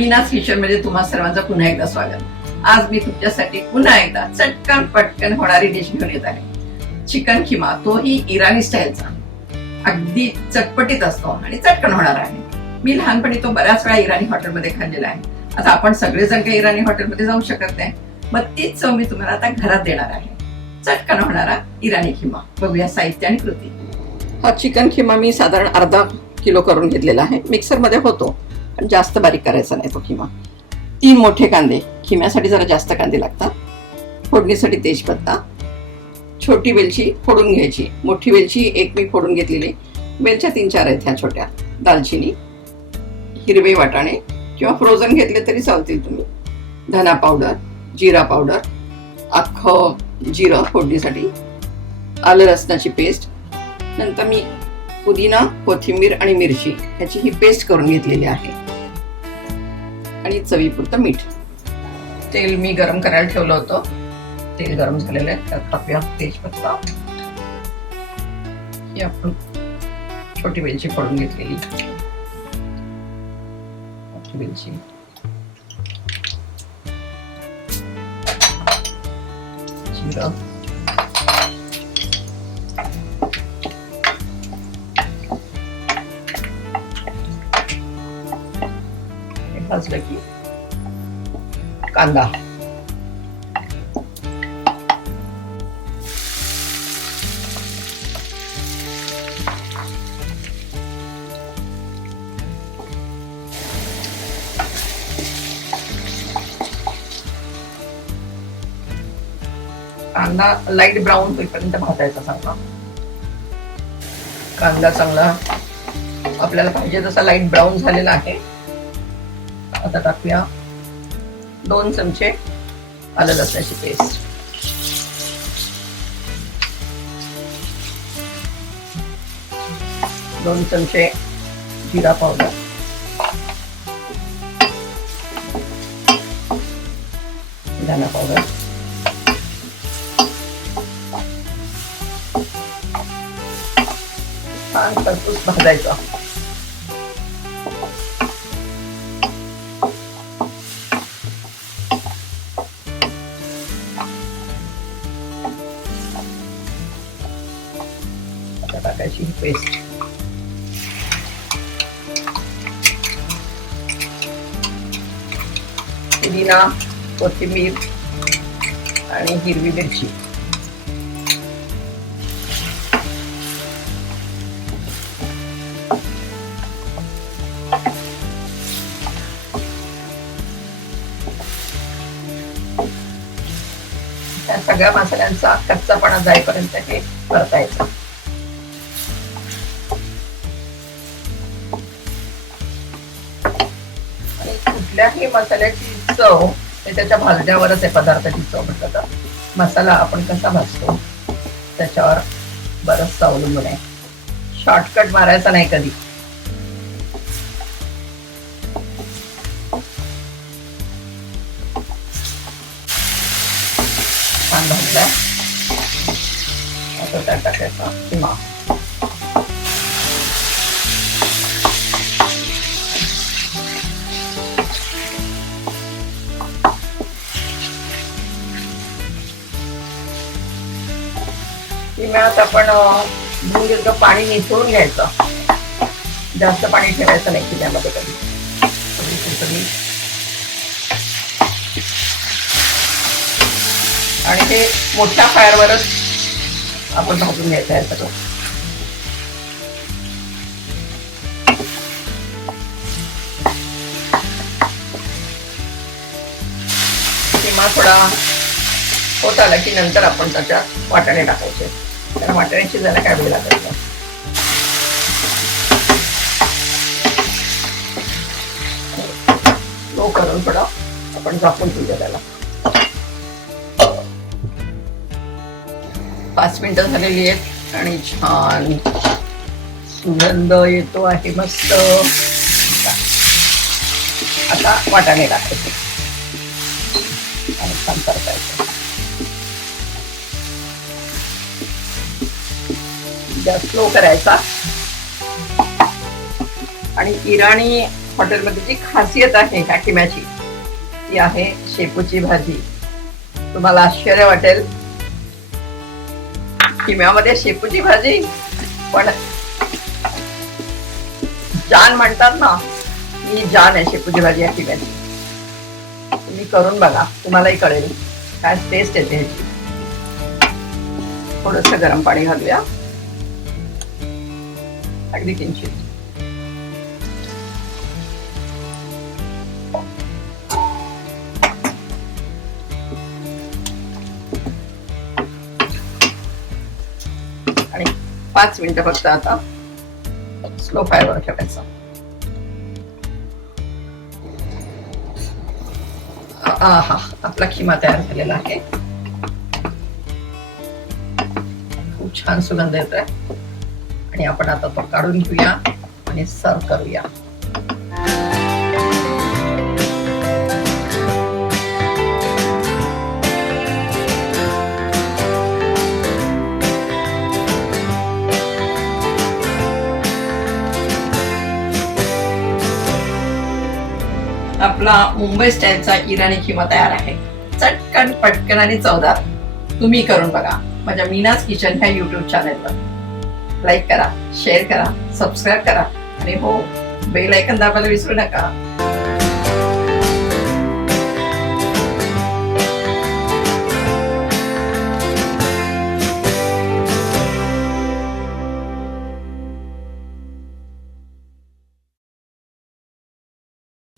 मीनाज kitchen मध्ये तुम्हा सर्वांचं पुन्हा एकदा स्वागत. आज मी तुमच्यासाठी पुन्हा एकदा चटकन पटकन होणारी डिश घेऊन येत आहे. चिकन किमा, तोही इराणी स्टाईलचा. अगदी चटपटीत असतो आणि चटकन होणार आहे. मी लहानपणी तो बऱ्याच वेळा इराणी हॉटेलमध्ये खाल्लेला आहे. आता आपण सगळेजण काही इराणी हॉटेलमध्ये जाऊ शकत नाही, मग तीच चव मी तुम्हाला आता घरात देणार आहे. चटकन होणारा इराणी किमा. बघूया साहित्य आणि कृती. हा चिकन किमा मी साधारण अर्धा किलो करून घेतलेला आहे. मिक्सर मध्ये होतो पण जास्त बारीक करायचा नाही तो किमा. 3 मोठे कांदे, किम्यासाठी जरा जास्त कांदे लागतात. फोडणीसाठी तेजपत्ता, छोटी वेलची फोडून घ्यायची, मोठी वेलची एक मी फोडून घेतलेली, वेलच्या 3-4 आहेत ह्या छोट्या, दालचिनी, हिरवे वाटाणे किंवा फ्रोझन घेतले तरी चालतील तुम्ही, धना पावडर, जिरा पावडर, अख्खं जिरं फोडणीसाठी, आलं लसणाची पेस्ट, नंतर मी पुदिना, कोथिंबीर आणि मिरची ह्याची ही पेस्ट करून घेतलेली आहे, आणि चवीपुरतं मीठ. तेल मी गरम करायला ठेवलं होतं. तेल गरम झालेलं आहे. त्यात टाकूया तेजपत्ता, ही आपण छोटी वेलची फोडून घेतलेली, मोठी वेलची, जिरं, भाजलं की कांदा, कांदा लाईट ब्राऊन होईपर्यंत भाजायचा चांगला. कांदा चांगला आपल्याला पाहिजे तसा लाईट ब्राऊन झालेला आहे. आता टाकूया 2 चमचे आलं लसणाची पेस्ट, 2 चमचे जिरा पावडर, धना पावडर, छान खरपूस भाजायचा. टाकायची ही पेस्ट, पुदिना, कोथिंबीर आणि हिरवी मिरची, या सगळ्या मसाल्यांचा कच्चापणा जाईपर्यंत हे परतायचं. कुठल्याही मसाल्याची चव हे त्याच्या भाजण्यावरच आहे. पदार्थाची चव म्हटलं तर मसाला आपण कसा भाजतो त्याच्यावर बरंच अवलंबून आहे. शॉर्टकट मारायचा नाही कधी. छान भाजला. आता त्यात टाकायचा किमा, किम्यात आपण घेतलं पाणी निथळून घ्यायचं. जास्त पाणी ठेवायचं नाही किम्यामध्ये कधी. आणि हे मोठ्या फायरवरच आपण भाजून घ्यायचं आहे सगळं. किमा थोडा होत आला की नंतर आपण त्याच्यात वाटाणे टाकायचे, कारण वाटाणे शिजायला काय वेळ लागत नाही. लो करून थोडं आपण झाकून ठेवूया त्याला. 5 मिनिटं झालेली आहेत आणि छान सुगंध येतो आहे मस्त. आता वाटाणे टाकायचे आणि छान परतायचं. गॅस स्लो करायचा आणि इराणी हॉटेलमध्ये जी खासियत आहे ह्या किम्याची ती आहे शेपूची भाजी. तुम्हाला आश्चर्य वाटेल, किम्यामध्ये शेपूची भाजी, पण जान म्हणतात ना, ही जान आहे शेपूची भाजी या किम्याची. तुम्ही करून बघा, तुम्हालाही कळेल काय टेस्ट येते ह्याची. थोडस गरम पाणी घालूया, अगदी किंचित. आणि 5 मिनिटं फक्त आता स्लो फायरवर ठेवायचं. आहा, आपला खिमा तयार झालेला आहे. खूप छान सुगंध येतोय आणि आपण आता तो काढून घेऊया आणि सर्व करूया. आपला मुंबई स्टाईलचा इराणी खिमा तयार आहे. चटकन, पटकन आणि चवदार. तुम्ही करून बघा माझ्या मीनाज किचन ह्या युट्यूब चॅनलवर. लाईक करा, शेअर करा, सबस्क्राईब करा आणि हो, बेल आयकॉन दाबायला विसरू नका.